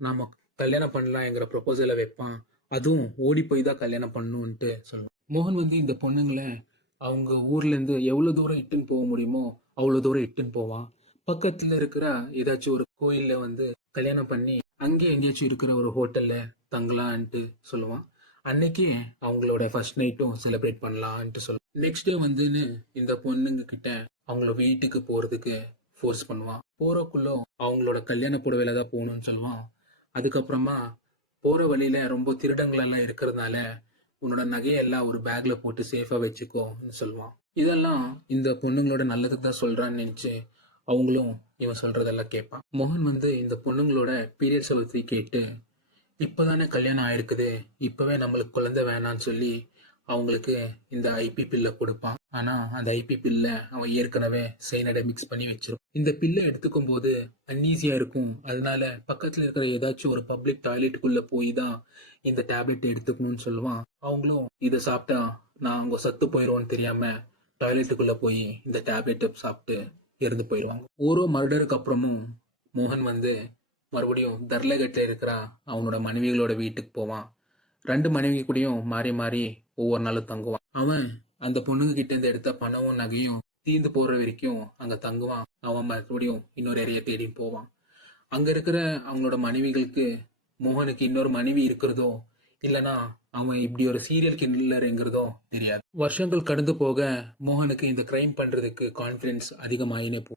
நாம கல்யாணம் பண்ணலாங்கிற ப்ரொபோசலை வைப்பான். அதுவும் ஓடி போய் தான் கல்யாணம் பண்ணணுன்ட்டு சொல்லுவான். மோகன் வந்து இந்த பொண்ணுங்கள அவங்க ஊர்லேருந்து எவ்வளோ தூரம் இட்டுன்னு போக முடியுமோ அவ்வளோ தூரம் இட்டுன்னு போவான். பக்கத்தில் இருக்கிற ஏதாச்சும் ஒரு கோயிலில் வந்து கல்யாணம் பண்ணி அங்கே எங்கேயாச்சும் இருக்கிற ஒரு ஹோட்டலில் தங்கலான்ட்டு சொல்லுவான். அன்னைக்கே அவங்களோட ஃபர்ஸ்ட் நைட்டும் செலிப்ரேட் பண்ணலான்ட்டு சொல்லுவான். நெக்ஸ்ட் டே வந்துன்னு இந்த பொண்ணுங்க கிட்ட அவங்கள வீட்டுக்கு போகிறதுக்கு ஃபோர்ஸ் பண்ணுவான். போறக்குள்ள அவங்களோட கல்யாண புடவையில தான் போகணும்னு சொல்லுவான். அதுக்கப்புறமா போற வழியில ரொம்ப திருடங்கள் எல்லாம் இருக்கிறதுனால உன்னோட நகையெல்லாம் ஒரு பேக்ல போட்டு சேஃபா வச்சுக்கோன்னு சொல்லுவான். இதெல்லாம் இந்த பொண்ணுங்களோட நல்லதுக்கு தான் சொல்றான்னு நினைச்சு அவங்களும் இவன் சொல்றதெல்லாம் கேட்பான். மோகன் வந்து இந்த பொண்ணுங்களோட பீரியட்ஸை பத்தி கேட்டு இப்பதானே கல்யாணம் ஆயிருக்குது, இப்பவே நம்மளுக்கு குழந்தை வேணான்னு சொல்லி அவங்களுக்கு இந்த ஐபி பில்லை கொடுப்பான். ஆனா அந்த ஐபி பில்ல அவன் ஏற்கனவே சைனடை மிக்ஸ் பண்ணி வச்சிருப்பான். இந்த பில்லை எடுத்துக்கும் போது அன்ஈஸியா இருக்கும். அதனால பக்கத்துல இருக்கிற ஏதாச்சும் ஒரு பப்ளிக் டாய்லெட்டுக்குள்ள போய் தான் இந்த டேப்லெட் எடுத்துக்கணும்னு சொல்லுவான். அவங்களும் இதை சாப்பிட்டா நான் அங்க சத்து போயிடுவோன்னு தெரியாம டாய்லெட்டுக்குள்ள போய் இந்த டேப்லெட்டை சாப்பிட்டு இறந்து போயிடுவாங்க. ஒரு மர்டருக்கு அப்புறமும் மோகன் வந்து மறுபடியும் தர்லகட்ல இருக்கிற அவனோட மனைவிகளோட வீட்டுக்கு போவான். 2 மனைவி கூடயும் மாறி மாறி ஒவ்வொரு நாளும் தங்குவான். அவன் அந்த பொண்ணுங்க கிட்ட இருந்து எடுத்த பணமும் நகையும் தீந்து போற வரைக்கும் அங்க தங்குவான். அவன் மறுபடியும் இன்னொரு ஏரியா தேடி போவான். அங்க இருக்கிற அவங்களோட மனைவிகளுக்கு மோகனுக்கு இன்னொரு மனைவி இருக்கிறதோ இல்லனா அவன் இப்படி ஒரு சீரியல் கில்லர்ங்கிறதோ தெரியாது. வருஷங்கள் கடந்து போக மோகனுக்கு இந்த கிரைம் பண்றதுக்கு கான்ஃபிடன்ஸ் அதிகமாயினே போகும்.